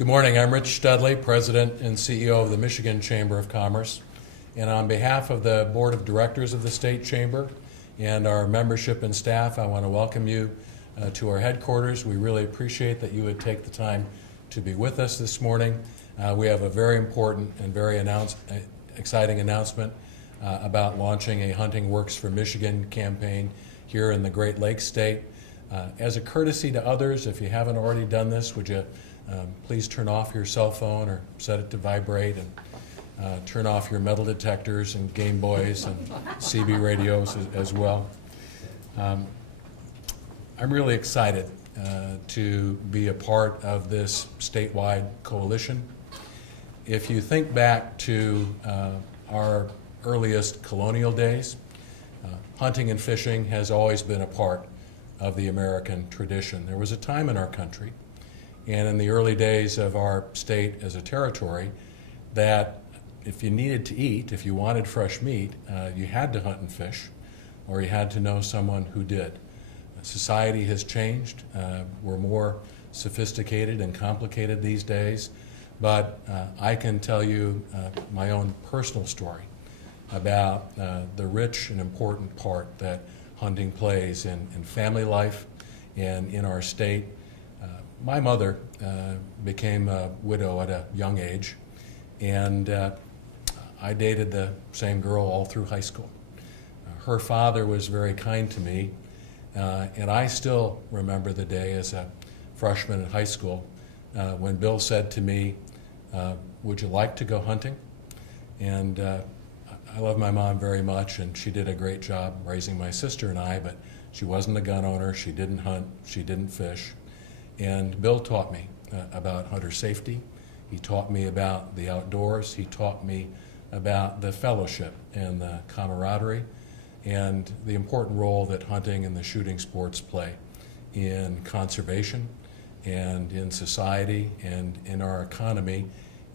Good morning. I'm Rich Studley, President and CEO of the Michigan Chamber of Commerce. And on behalf of the Board of Directors of the State Chamber and our membership and staff, I want to welcome you to our headquarters. We really appreciate that you would take the time to be with us this morning. We have a very important and very exciting announcement about launching a Hunting Works for Michigan campaign here in the Great Lakes State. As a courtesy to others, if you haven't already done this, would you please turn off your cell phone or set it to vibrate, and turn off your metal detectors and Game Boys and CB radios as well. I'm really excited to be a part of this statewide coalition. If you think back to our earliest colonial days, hunting and fishing has always been a part of the American tradition. There was a time in our country, and in the early days of our state as a territory, that if you needed to eat, if you wanted fresh meat, you had to hunt and fish, or you had to know someone who did. Society has changed. We're more sophisticated and complicated these days, but I can tell you my own personal story about the rich and important part that hunting plays in family life and in our state. My mother became a widow at a young age, and I dated the same girl all through high school. Her father was very kind to me, and I still remember the day as a freshman in high school when Bill said to me, "Would you like to go hunting?" And I love my mom very much, and she did a great job raising my sister and I, but she wasn't a gun owner, she didn't hunt, she didn't fish. And Bill taught me about hunter safety. He taught me about the outdoors. He taught me about the fellowship and the camaraderie and the important role that hunting and the shooting sports play in conservation and in society and in our economy.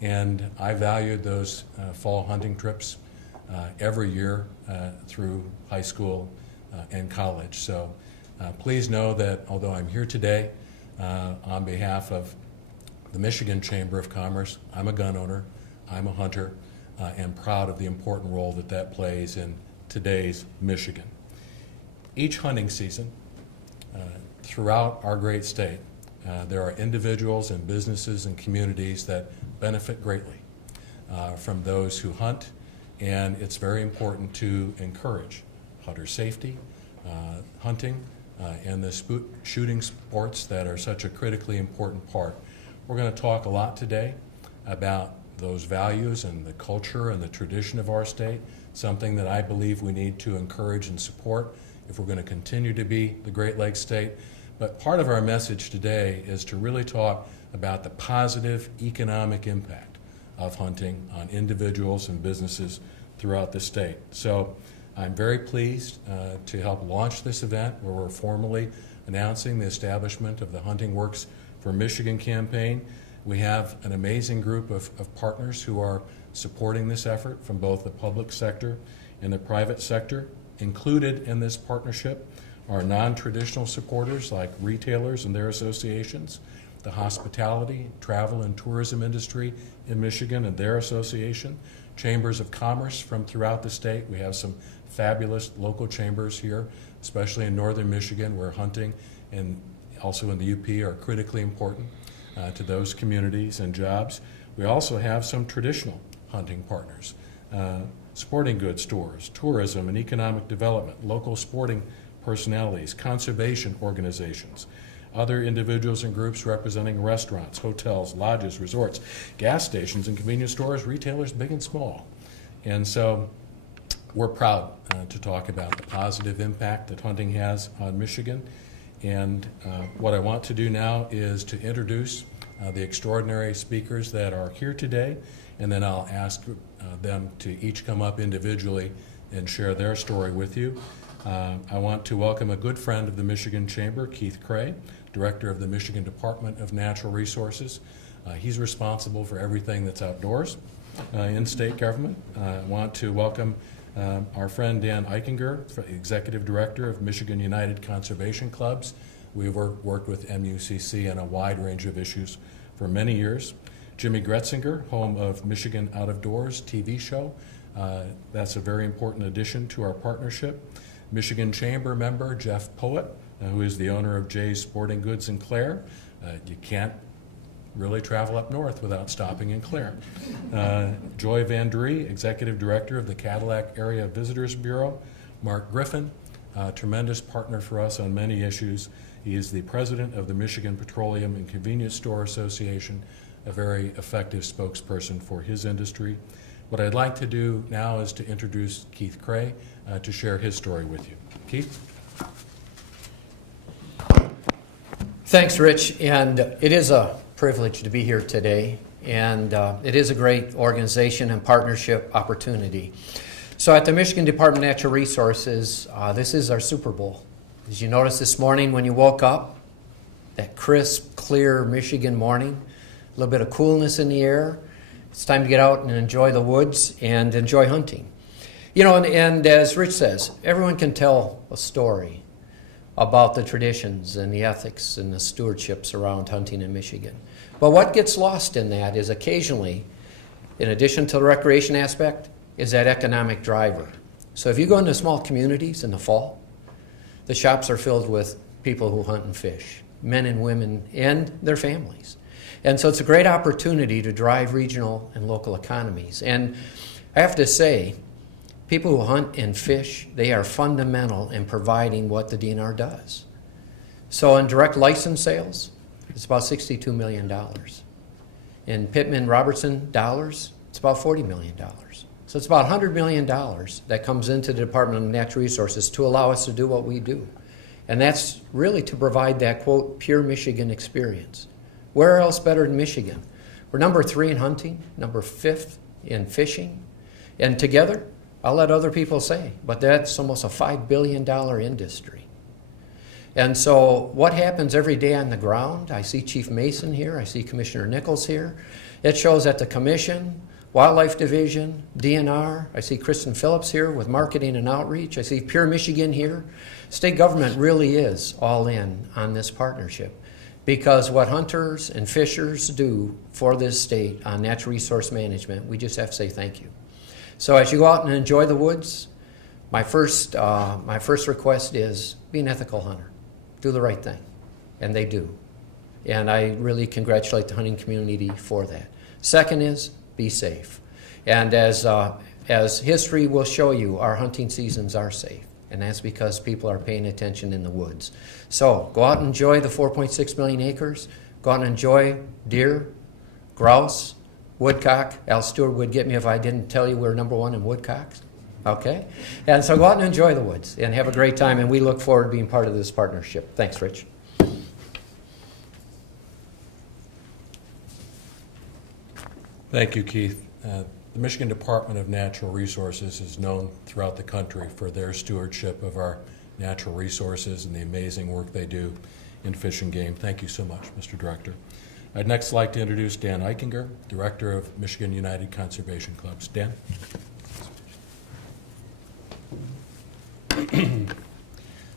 And I valued those fall hunting trips every year through high school and college. So please know that although I'm here today on behalf of the Michigan Chamber of Commerce, I'm a gun owner, I'm a hunter, and proud of the important role that that plays in today's Michigan. Each hunting season throughout our great state, there are individuals and businesses and communities that benefit greatly from those who hunt. And it's very important to encourage hunter safety, hunting, and the shooting sports that are such a critically important part. We're going to talk a lot today about those values and the culture and the tradition of our state, something that I believe we need to encourage and support if we're going to continue to be the Great Lakes state. But part of our message today is to really talk about the positive economic impact of hunting on individuals and businesses throughout the state. So I'm very pleased to help launch this event where we're formally announcing the establishment of the Hunting Works for Michigan campaign. We have an amazing group of partners who are supporting this effort from both the public sector and the private sector. Included in this partnership are non-traditional supporters like retailers and their associations, the hospitality, travel, and tourism industry in Michigan and their association, chambers of commerce from throughout the state. We have some fabulous local chambers here, especially in northern Michigan, where hunting and also in the UP are critically important to those communities and jobs. We also have some traditional hunting partners, sporting goods stores, tourism and economic development, local sporting personalities, conservation organizations, other individuals and groups representing restaurants, hotels, lodges, resorts, gas stations, and convenience stores, retailers big and small. And so we're proud to talk about the positive impact that hunting has on Michigan. And what I want to do now is to introduce the extraordinary speakers that are here today, and then I'll ask them to each come up individually and share their story with you. I want to welcome a good friend of the Michigan Chamber, Keith Cray, Director of the Michigan Department of Natural Resources. He's responsible for everything that's outdoors in state government. I want to welcome our friend Dan Eichinger, Executive Director of Michigan United Conservation Clubs. We've worked with MUCC on a wide range of issues for many years. Jimmy Gretzinger, home of Michigan Out of Doors TV show. That's a very important addition to our partnership. Michigan Chamber member Jeff Poet, who is the owner of Jay's Sporting Goods in Clare. You can't really travel up north without stopping in Clare. Joy Van Dree, Executive Director of the Cadillac Area Visitors Bureau. Mark Griffin, a tremendous partner for us on many issues. He is the president of the Michigan Petroleum and Convenience Store Association, a very effective spokesperson for his industry. What I'd like to do now is to introduce Keith Cray to share his story with you. Keith? Thanks, Rich, and it is a privilege to be here today, and it is a great organization and partnership opportunity. So at the Michigan Department of Natural Resources, this is our Super Bowl. As you noticed this morning when you woke up, that crisp, clear Michigan morning, a little bit of coolness in the air. It's time to get out and enjoy the woods and enjoy hunting. You know, and as Rich says, everyone can tell a story about the traditions and the ethics and the stewardships around hunting in Michigan. But what gets lost in that is occasionally, in addition to the recreation aspect, is that economic driver. So if you go into small communities in the fall, the shops are filled with people who hunt and fish, men and women and their families. And so it's a great opportunity to drive regional and local economies. And I have to say, people who hunt and fish, they are fundamental in providing what the DNR does. So in direct license sales, it's about $62 million. In Pittman-Robertson dollars, it's about $40 million. So it's about $100 million that comes into the Department of Natural Resources to allow us to do what we do. And that's really to provide that, quote, pure Michigan experience. Where else better than Michigan? We're number 3 in hunting, number 5th in fishing, and together, I'll let other people say, but that's almost a $5 billion industry. And so what happens every day on the ground? I see Chief Mason here, I see Commissioner Nichols here. It shows that the Commission, Wildlife Division, DNR, I see Kristen Phillips here with Marketing and Outreach, I see Pure Michigan here. State government really is all in on this partnership, because what hunters and fishers do for this state on natural resource management, we just have to say thank you. So as you go out and enjoy the woods, my first request is be an ethical hunter. Do the right thing. And they do. And I really congratulate the hunting community for that. Second is be safe. And as history will show you, our hunting seasons are safe. And that's because people are paying attention in the woods. So go out and enjoy the 4.6 million acres. Go out and enjoy deer, grouse, woodcock. Al Stewart would get me if I didn't tell you we're number 1 in woodcocks. Okay? And so go out and enjoy the woods and have a great time. And we look forward to being part of this partnership. Thanks, Rich. Thank you, Keith. The Michigan Department of Natural Resources is known throughout the country for their stewardship of our natural resources and the amazing work they do in fish and game. Thank you so much, Mr. Director. I'd next like to introduce Dan Eichinger, Director of Michigan United Conservation Clubs. Dan?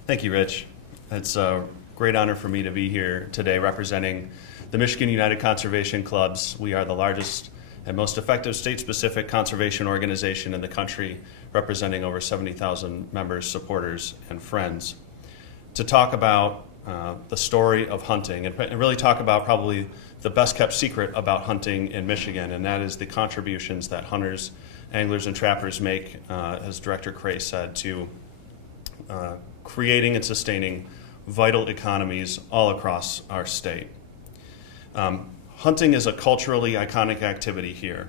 Thank you, Rich. It's a great honor for me to be here today representing the Michigan United Conservation Clubs. We are the largest and most effective state-specific conservation organization in the country, representing over 70,000 members, supporters, and friends, to talk about the story of hunting and really talk about probably the best-kept secret about hunting in Michigan, and that is the contributions that hunters, anglers, and trappers make, as Director Cray said, to creating and sustaining vital economies all across our state. Hunting is a culturally iconic activity here.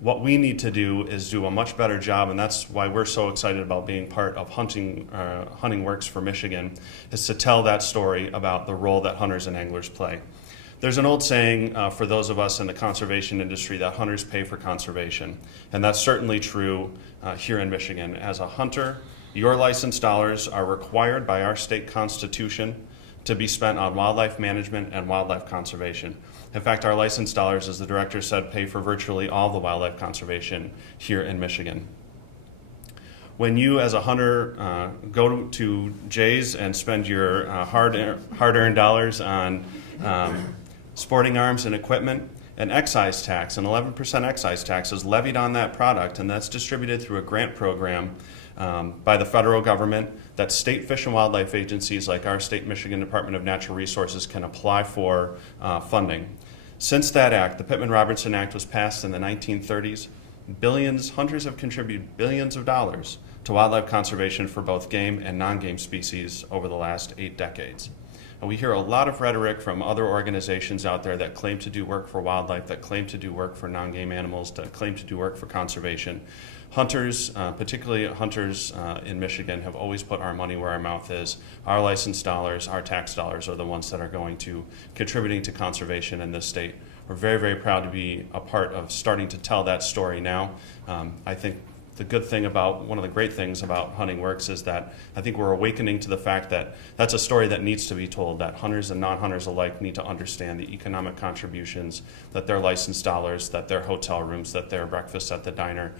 What we need to do is do a much better job, and that's why we're so excited about being part of Hunting Works for Michigan, is to tell that story about the role that hunters and anglers play. There's an old saying for those of us in the conservation industry that hunters pay for conservation, and that's certainly true here in Michigan. As a hunter, your license dollars are required by our state constitution to be spent on wildlife management and wildlife conservation. In fact, our license dollars, as the director said, pay for virtually all the wildlife conservation here in Michigan. when you as a hunter go to Jay's and spend your hard-earned dollars on sporting arms and equipment, an excise tax, an 11% excise tax is levied on that product, and that's distributed through a grant program by the federal government that state fish and wildlife agencies like our state Michigan Department of Natural Resources can apply for funding. Since that act, the Pittman-Robertson Act, was passed in the 1930s, hunters have contributed billions of dollars to wildlife conservation for both game and non-game species over the last 8 decades. And we hear a lot of rhetoric from other organizations out there that claim to do work for wildlife, that claim to do work for non-game animals, that claim to do work for conservation. Hunters, particularly hunters in Michigan, have always put our money where our mouth is. Our licensed dollars, our tax dollars are the ones that are going to contributing to conservation in this state. We're very, very proud to be a part of starting to tell that story now. I think the good thing about, one of the great things about Hunting Works is that I think we're awakening to the fact that that's a story that needs to be told, that hunters and non-hunters alike need to understand the economic contributions, that their licensed dollars, that their hotel rooms, that their breakfasts at the diner,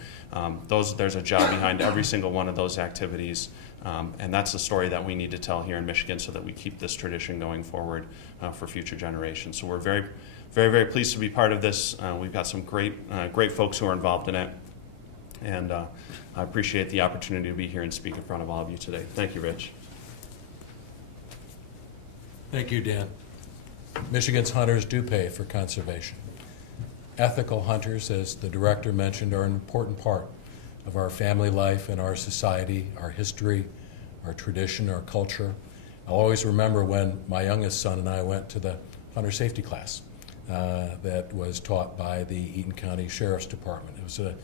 there's a job behind every single one of those activities. And that's the story that we need to tell here in Michigan so that we keep this tradition going forward for future generations. So we're very, very, very pleased to be part of this. We've got some great folks who are involved in it. And I appreciate the opportunity to be here and speak in front of all of you today. Thank you, Rich. Thank you, Dan. Michigan's hunters do pay for conservation. Ethical hunters, as the director mentioned, are an important part of our family life and our society, our history, our tradition, our culture. I'll always remember when my youngest son and I went to the hunter safety class that was taught by the Eaton County Sheriff's Department. It was a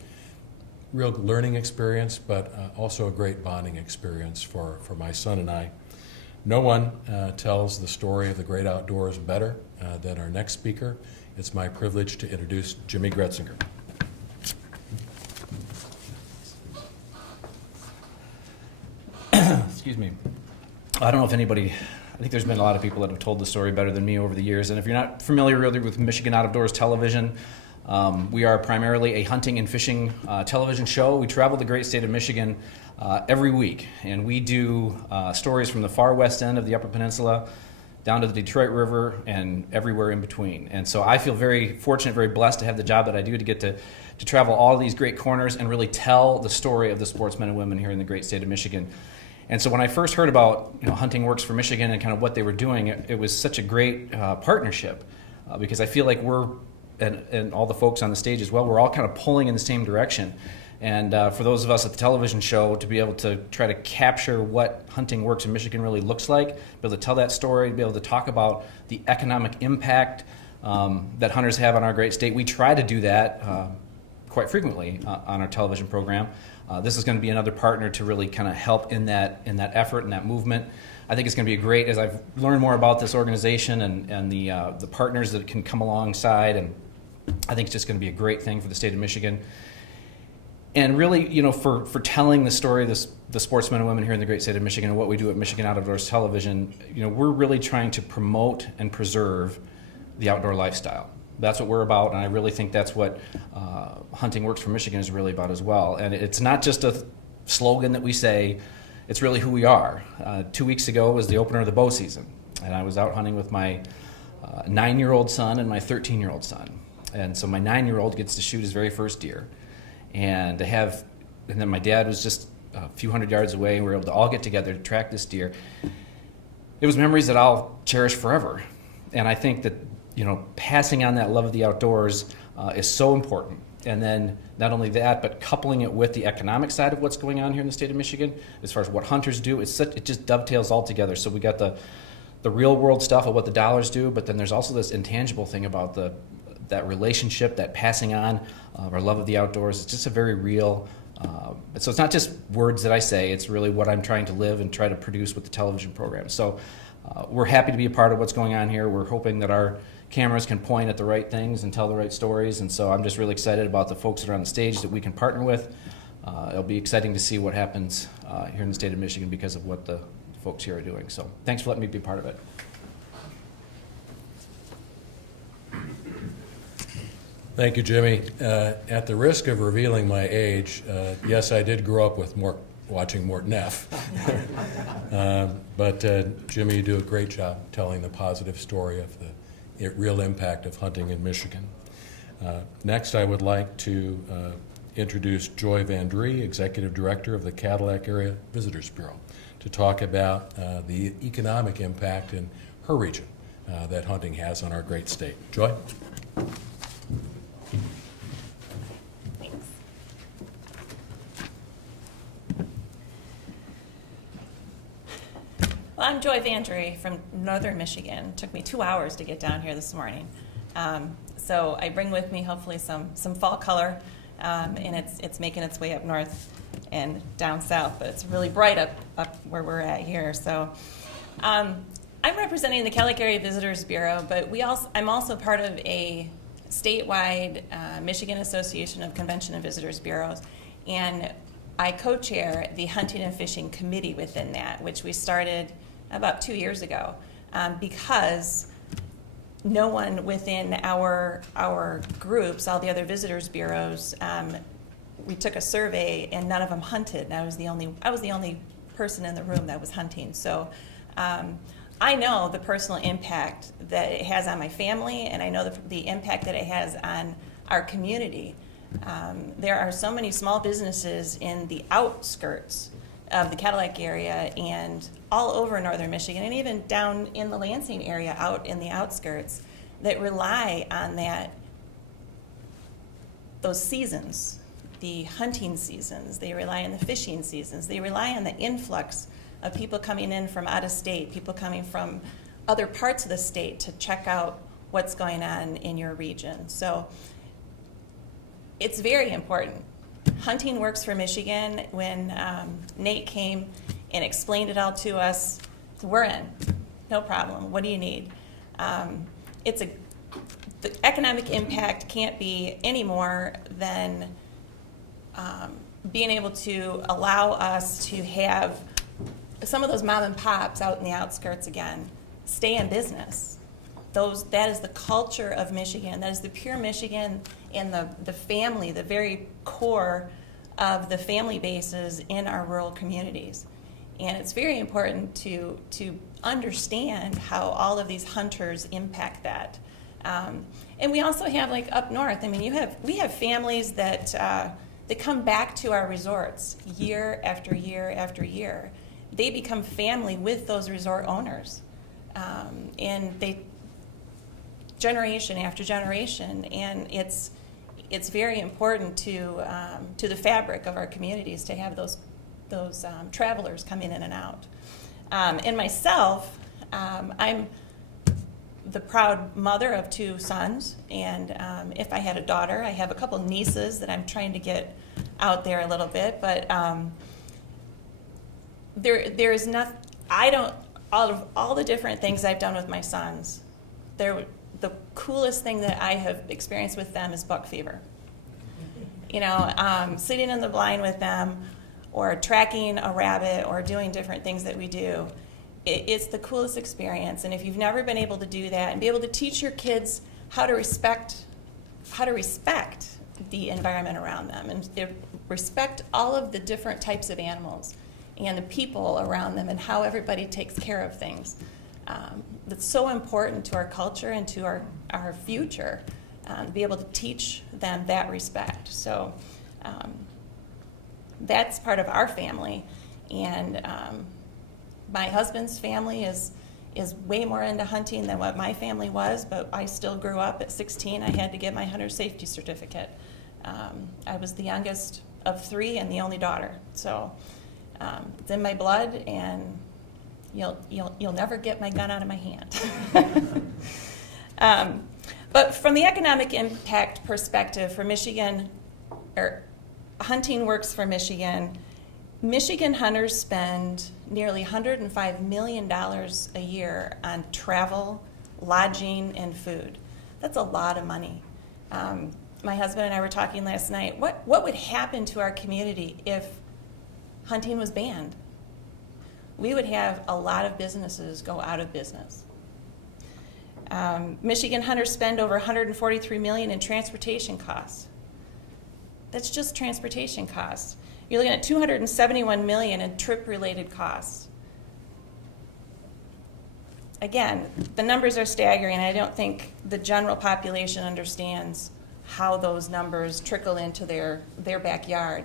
real learning experience, but also a great bonding experience for my son and I. No one tells the story of the great outdoors better than our next speaker. It's my privilege to introduce Jimmy Gretzinger. Excuse me. I don't know if anybody, I think there's been a lot of people that have told the story better than me over the years. And if you're not familiar really with Michigan Outdoors Television, we are primarily a hunting and fishing television show. We travel the great state of Michigan every week, and we do stories from the far west end of the Upper Peninsula down to the Detroit River and everywhere in between. And so I feel very fortunate, very blessed to have the job that I do, to get to travel all of these great corners and really tell the story of the sportsmen and women here in the great state of Michigan. And so when I first heard about Hunting Works for Michigan and kind of what they were doing, it was such a great partnership because I feel like we're, and all the folks on the stage as well, we're all kind of pulling in the same direction. And for those of us at the television show, to be able to try to capture what Hunting Works in Michigan really looks like, be able to tell that story, be able to talk about the economic impact that hunters have on our great state, we try to do that quite frequently on our television program. This is going to be another partner to really kind of help in that effort and that movement. I think it's going to be great as I've learned more about this organization and the partners that can come alongside, and I think it's just going to be a great thing for the state of Michigan. And really, for telling the story of the sportsmen and women here in the great state of Michigan and what we do at Michigan Outdoors Television, we're really trying to promote and preserve the outdoor lifestyle. That's what we're about, and I really think that's what Hunting Works for Michigan is really about as well. And it's not just a slogan that we say, it's really who we are. 2 weeks ago was the opener of the bow season, and I was out hunting with my 9-year-old son and my 13-year-old son. And so my 9-year-old gets to shoot his very first deer. And then my dad was just a few hundred yards away, and we were able to all get together to track this deer. It was memories that I'll cherish forever. And I think that, passing on that love of the outdoors is so important. And then not only that, but coupling it with the economic side of what's going on here in the state of Michigan, as far as what hunters do, it just dovetails all together. So we got the real world stuff of what the dollars do, but then there's also this intangible thing about that relationship, that passing on of our love of the outdoors. It's just a very real, so it's not just words that I say, it's really what I'm trying to live and try to produce with the television program. So we're happy to be a part of what's going on here. We're hoping that our cameras can point at the right things and tell the right stories, and so I'm just really excited about the folks that are on the stage that we can partner with. It'll be exciting to see what happens here in the state of Michigan because of what the folks here are doing. So thanks for letting me be part of it. Thank you, Jimmy. At the risk of revealing my age, yes, I did grow up with more watching Morton F. But Jimmy, you do a great job telling the positive story of the real impact of hunting in Michigan. Next, I would like to introduce Joy Van Dree, Executive Director of the Cadillac Area Visitors Bureau, to talk about the economic impact in her region that hunting has on our great state. Joy? Thanks. Well, I'm Joy Van Dree from Northern Michigan. It took me 2 hours to get down here this morning. So I bring with me hopefully some fall color, and it's making its way up north and down south, but it's really bright up where we're at here. So I'm representing the Cadillac Area Visitors Bureau, but I'm also part of a statewide Michigan Association of Convention and Visitors Bureaus, and I co-chair the Hunting and Fishing Committee within that, which we started about 2 years ago, because no one within our groups, all the other visitors bureaus, we took a survey and none of them hunted. And I was the only person in the room that was hunting. So I know the personal impact that it has on my family, and I know the impact that it has on our community. There are so many small businesses in the outskirts of the Cadillac area and all over northern Michigan, and even down in the Lansing area out in the outskirts, that rely on those seasons, the hunting seasons. They rely on the fishing seasons. They rely on the influx of people coming in from out of state, people coming from other parts of the state to check out what's going on in your region. So it's very important. Hunting works for Michigan. When Nate came and explained it all to us, we're in. No problem. What do you need? The economic impact can't be any more than being able to allow us to have some of those mom and pops out in the outskirts again stay in business. That is the culture of Michigan. That is the pure Michigan and the family, the very core of the family bases in our rural communities. And it's very important to understand how all of these hunters impact that. And we also have, like up north, I mean, we have families that come back to our resorts year after year after year. They become family with those resort owners. And they generation after generation, and it's very important to the fabric of our communities to have those travelers coming in and out. And myself, I'm the proud mother of 2 sons, and if I had a daughter, I have a couple nieces that I'm trying to get out there a little bit, but there is nothing. Out of all the different things I've done with my sons, the coolest thing that I have experienced with them is buck fever. You know, sitting in the blind with them, or tracking a rabbit, or doing different things that we do. It's the coolest experience. And if you've never been able to do that and be able to teach your kids how to respect the environment around them and respect all of the different types of animals and the people around them and how everybody takes care of things. That's so important to our culture and to our future, to be able to teach them that respect. So that's part of our family. And my husband's family is way more into hunting than what my family was, but I still grew up at 16. I had to get my hunter safety certificate. I was the youngest of 3 and the only daughter. So it's in my blood, and you'll never get my gun out of my hand. But from the economic impact perspective for Michigan, or hunting works for Michigan, Michigan hunters spend nearly $105 million a year on travel, lodging, and food. That's a lot of money. My husband and I were talking last night, what would happen to our community if hunting was banned? We would have a lot of businesses go out of business. Michigan hunters spend over $143 million in transportation costs. That's just transportation costs. You're looking at $271 million in trip-related costs. Again, the numbers are staggering, and I don't think the general population understands how those numbers trickle into their backyard.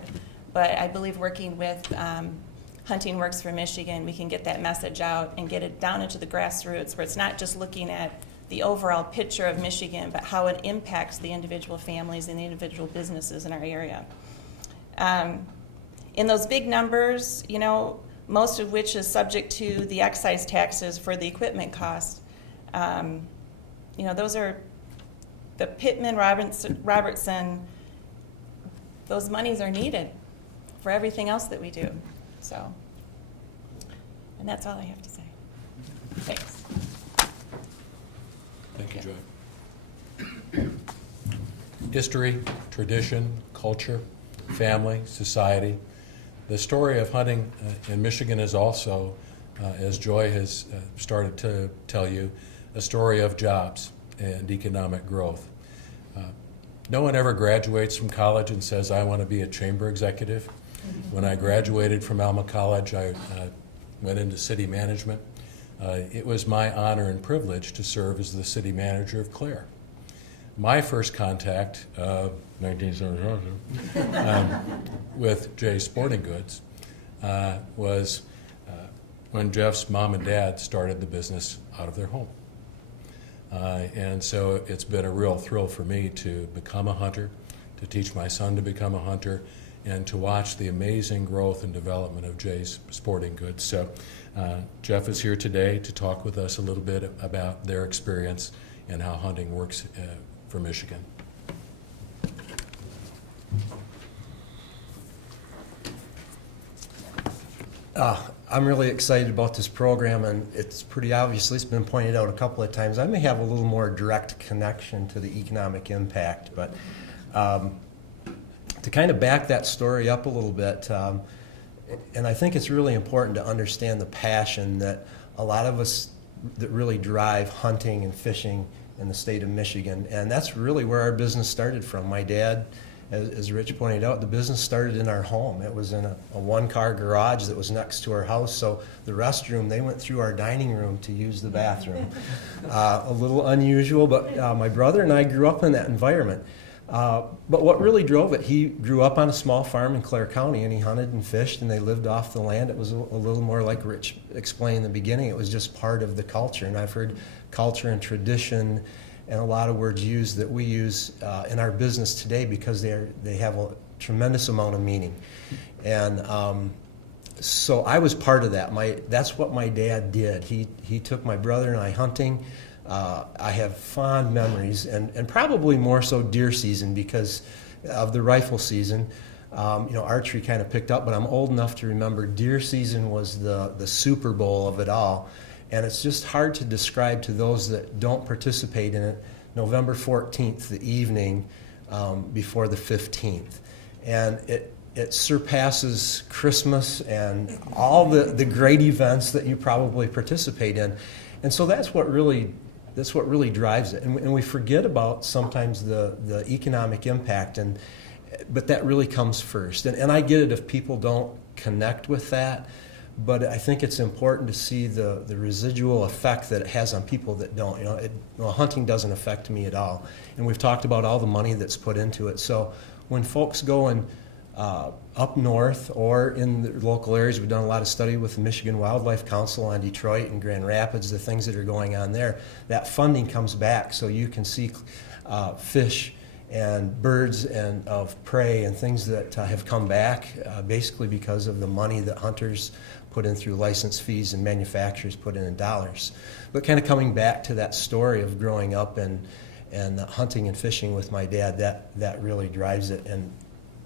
But I believe working with Hunting Works for Michigan, we can get that message out and get it down into the grassroots, where it's not just looking at the overall picture of Michigan, but how it impacts the individual families and the individual businesses in our area. In those big numbers, you know, most of which is subject to the excise taxes for the equipment cost. You know, those are the Pittman, Robertson, those monies are needed for everything else that we do. So, and that's all I have to say. Thanks. Thank you, Joy. History, tradition, culture, family, society. The story of hunting in Michigan is also, as Joy has started to tell you, a story of jobs and economic growth. No one ever graduates from college and says, I want to be a chamber executive. When I graduated from Alma College, I went into city management. It was my honor and privilege to serve as the city manager of Clare. My first contact, 1977, with Jay's Sporting Goods was when Jeff's mom and dad started the business out of their home. And so it's been a real thrill for me to become a hunter, to teach my son to become a hunter, and to watch the amazing growth and development of Jay's Sporting Goods. So Jeff is here today to talk with us a little bit about their experience and how hunting works for Michigan. I'm really excited about this program, and it's pretty obviously, it's been pointed out a couple of times, I may have a little more direct connection to the economic impact, but to kind of back that story up a little bit, and I think it's really important to understand the passion that a lot of us that really drive hunting and fishing in the state of Michigan, and that's really where our business started from. My dad, as Rich pointed out, the business started in our home. It was in a one-car garage that was next to our house, so the restroom, they went through our dining room to use the bathroom. A little unusual, but my brother and I grew up in that environment. But what really drove it, he grew up on a small farm in Clare County, and he hunted and fished, and they lived off the land. It was a little more like Rich explained in the beginning. It was just part of the culture, and I've heard culture and tradition and a lot of words used that we use in our business today because they have a tremendous amount of meaning. And so I was part of that. That's what my dad did. He took my brother and I hunting. I have fond memories, and probably more so deer season because of the rifle season. Archery kind of picked up, but I'm old enough to remember deer season was the Super Bowl of it all. And it's just hard to describe to those that don't participate in it. November 14th, the evening before the 15th. And it surpasses Christmas and all the great events that you probably participate in. And so that's what really drives it. And we forget about sometimes the economic impact, but that really comes first. And I get it if people don't connect with that. But I think it's important to see the residual effect that it has on people that don't. Hunting doesn't affect me at all. And we've talked about all the money that's put into it. So when folks go up north or in the local areas, we've done a lot of study with the Michigan Wildlife Council on Detroit and Grand Rapids, the things that are going on there, that funding comes back so you can see fish and birds and of prey and things that have come back basically because of the money that hunters put in through license fees and manufacturers put in dollars. But kind of coming back to that story of growing up and hunting and fishing with my dad, that really drives it. And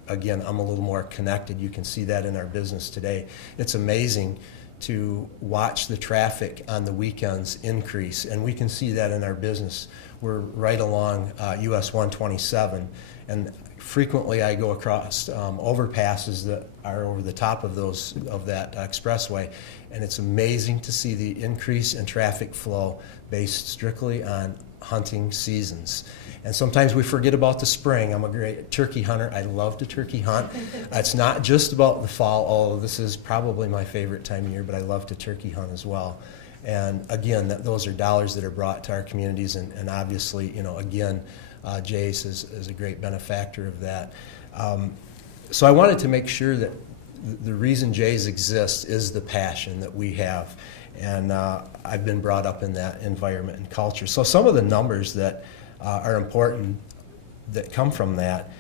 again, I'm a little more connected. You can see that in our business today. It's amazing to watch the traffic on the weekends increase, and we can see that in our business. We're right along US 127, and frequently I go across overpasses that are over the top of that expressway, and it's amazing to see the increase in traffic flow based strictly on hunting seasons. And sometimes we forget about the spring. I'm a great turkey hunter. I love to turkey hunt. It's not just about the fall, although this is probably my favorite time of year, but I love to turkey hunt as well. And again, those are dollars that are brought to our communities, and obviously, again, Jay's is a great benefactor of that. So I wanted to make sure that the reason Jay's exists is the passion that we have. And I've been brought up in that environment and culture. So some of the numbers that are important that come from that,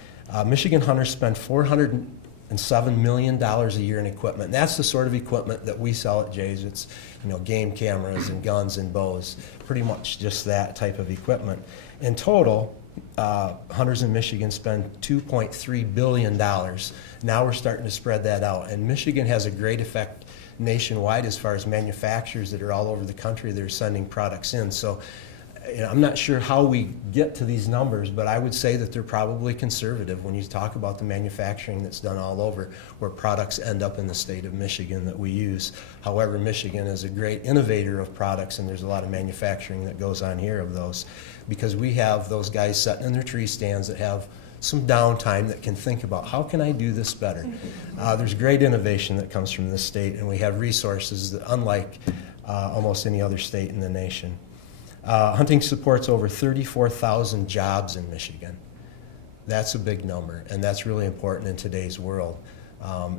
Michigan hunters spend $407 million a year in equipment. And that's the sort of equipment that we sell at Jay's. It's game cameras and guns and bows, pretty much just that type of equipment. In total, hunters in Michigan spend $2.3 billion. Now we're starting to spread that out. And Michigan has a great effect nationwide as far as manufacturers that are all over the country that are sending products in. So I'm not sure how we get to these numbers, but I would say that they're probably conservative when you talk about the manufacturing that's done all over, where products end up in the state of Michigan that we use. However, Michigan is a great innovator of products, and there's a lot of manufacturing that goes on here of those, because we have those guys sitting in their tree stands that have some downtime that can think about, how can I do this better? There's great innovation that comes from this state, and we have resources that unlike almost any other state in the nation. Hunting supports over 34,000 jobs in Michigan. That's a big number, and that's really important in today's world.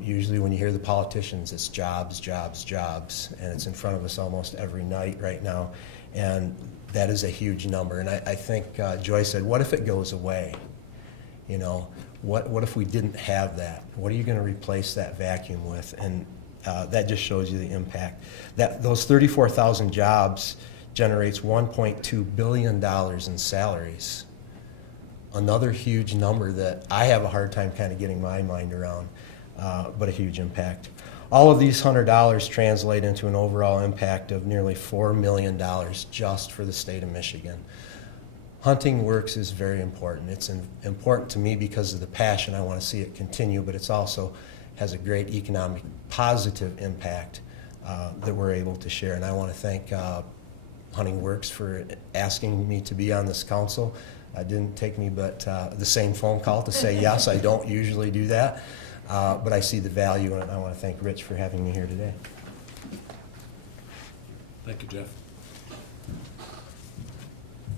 Usually when you hear the politicians, it's jobs, jobs, jobs, and it's in front of us almost every night right now, and that is a huge number. And I think Joy said, what if it goes away? What if we didn't have that? What are you going to replace that vacuum with? And that just shows you the impact. Those 34,000 jobs generates $1.2 billion in salaries. Another huge number that I have a hard time kind of getting my mind around, but a huge impact. All of these $100 translate into an overall impact of nearly $4 million just for the state of Michigan. Hunting Works is very important. It's important to me because of the passion. I want to see it continue, but it's also has a great economic positive impact that we're able to share. And I want to thank Hunting Works for asking me to be on this council. It didn't take me but the same phone call to say yes. I don't usually do that, but I see the value in it. I want to thank Rich for having me here today. Thank you, Jeff.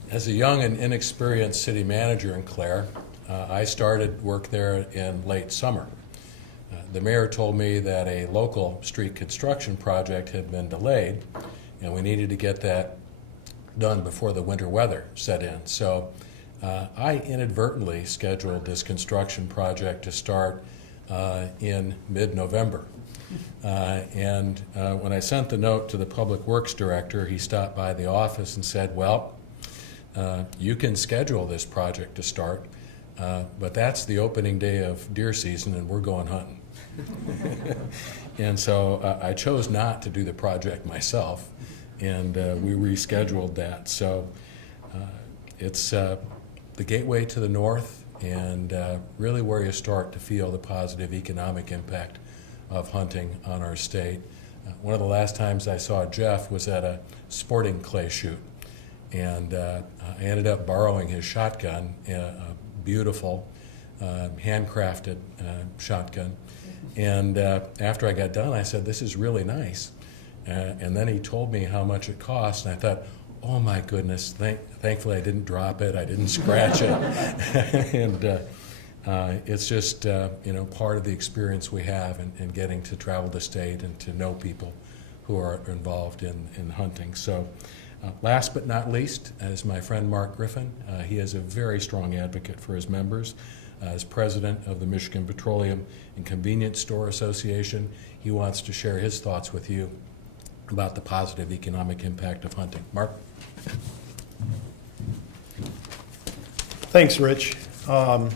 As a young and inexperienced city manager in Clare, I started work there in late summer. The mayor told me that a local street construction project had been delayed, and we needed to get that done before the winter weather set in. So I inadvertently scheduled this construction project to start in mid-November. And when I sent the note to the Public Works Director, he stopped by the office and said, well, you can schedule this project to start, but that's the opening day of deer season and we're going hunting. And so I chose not to do the project myself, and we rescheduled that. So it's the gateway to the north, and really where you start to feel the positive economic impact of hunting on our state. One of the last times I saw Jeff was at a sporting clay shoot, and I ended up borrowing his shotgun, a beautiful handcrafted shotgun. And after I got done, I said, this is really nice. And then he told me how much it cost, and I thought, oh my goodness, thankfully I didn't drop it, I didn't scratch it. And it's just part of the experience we have in getting to travel the state and to know people who are involved in hunting. So last but not least is my friend Mark Griffin. He is a very strong advocate for his members. As president of the Michigan Petroleum and Convenience Store Association, he wants to share his thoughts with you about the positive economic impact of hunting. Mark? Thanks, Rich. And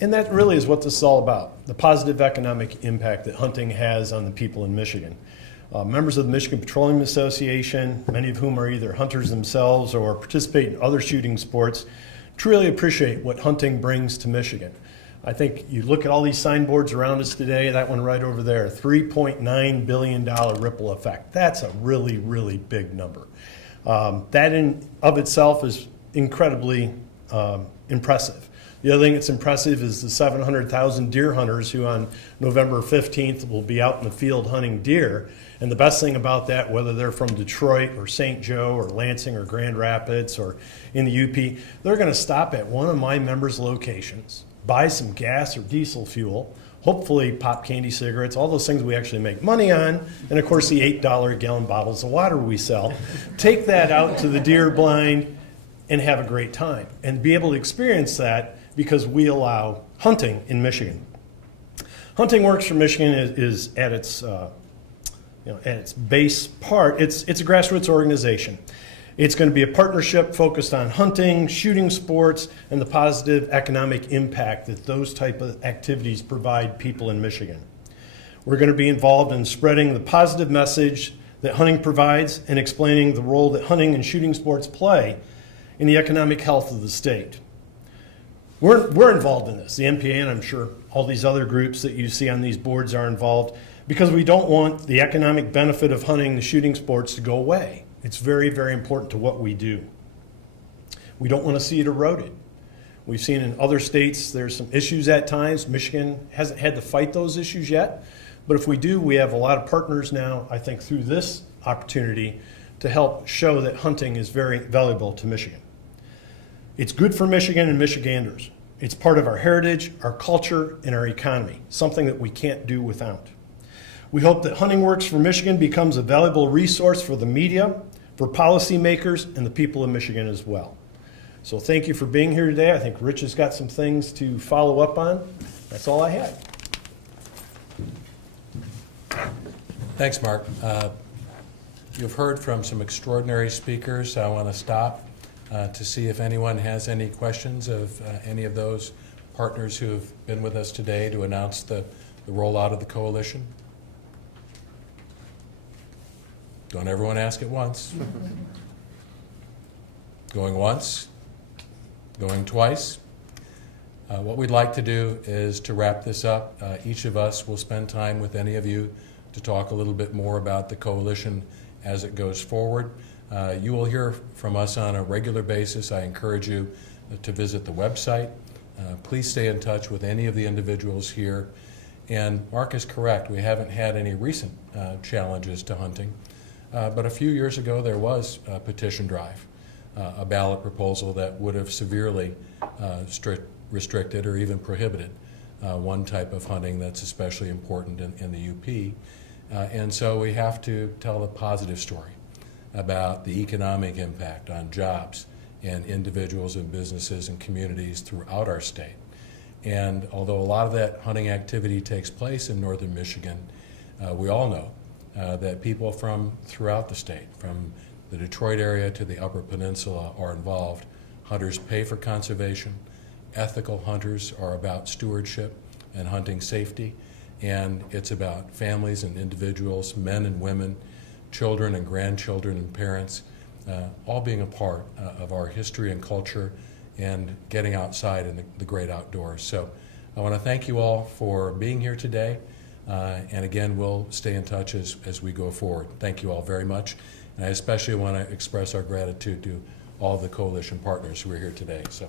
that really is what this is all about, the positive economic impact that hunting has on the people in Michigan. Members of the Michigan Petroleum Association, many of whom are either hunters themselves or participate in other shooting sports, truly appreciate what hunting brings to Michigan. I think you look at all these signboards around us today, that one right over there, $3.9 billion ripple effect. That's a really, really big number. That in of itself is incredibly impressive. The other thing that's impressive is the 700,000 deer hunters who on November 15th will be out in the field hunting deer. And the best thing about that, whether they're from Detroit or St. Joe or Lansing or Grand Rapids or in the UP, they're going to stop at one of my members' locations, buy some gas or diesel fuel, hopefully pop candy cigarettes, all those things we actually make money on, and of course the $8 a gallon bottles of water we sell. Take that out to the deer blind and have a great time and be able to experience that because we allow hunting in Michigan. Hunting Works for Michigan is at its at its base part, it's a grassroots organization. It's going to be a partnership focused on hunting, shooting sports, and the positive economic impact that those type of activities provide people in Michigan. We're going to be involved in spreading the positive message that hunting provides and explaining the role that hunting and shooting sports play in the economic health of the state. We're involved in this. The MPA, and I'm sure all these other groups that you see on these boards are involved, because we don't want the economic benefit of hunting and shooting sports to go away. It's very, very important to what we do. We don't want to see it eroded. We've seen in other states there's some issues at times. Michigan hasn't had to fight those issues yet. But if we do, we have a lot of partners now, I think, through this opportunity to help show that hunting is very valuable to Michigan. It's good for Michigan and Michiganders. It's part of our heritage, our culture, and our economy, something that we can't do without. We hope that Hunting Works for Michigan becomes a valuable resource for the media, for policymakers, and the people of Michigan as well. So thank you for being here today. I think Rich has got some things to follow up on. That's all I had. Thanks, Mark. You've heard from some extraordinary speakers. I want to stop to see if anyone has any questions of any of those partners who have been with us today to announce the rollout of the coalition. Don't everyone ask at once. Going once, going twice. What we'd like to do is to wrap this up. Each of us will spend time with any of you to talk a little bit more about the coalition as it goes forward. You will hear from us on a regular basis. I encourage you to visit the website. Please stay in touch with any of the individuals here. And Mark is correct, we haven't had any recent challenges to hunting. But a few years ago, there was a petition drive, a ballot proposal that would have severely restricted or even prohibited one type of hunting that's especially important in the UP. And so we have to tell a positive story about the economic impact on jobs and individuals and businesses and communities throughout our state. And although a lot of that hunting activity takes place in northern Michigan, we all know that people from throughout the state, from the Detroit area to the Upper Peninsula, are involved. Hunters pay for conservation. Ethical hunters are about stewardship and hunting safety. And it's about families and individuals, men and women, children and grandchildren and parents, all being a part of our history and culture and getting outside in the great outdoors. So I want to thank you all for being here today. And again, we'll stay in touch as we go forward. Thank you all very much. And I especially want to express our gratitude to all the coalition partners who are here today. So.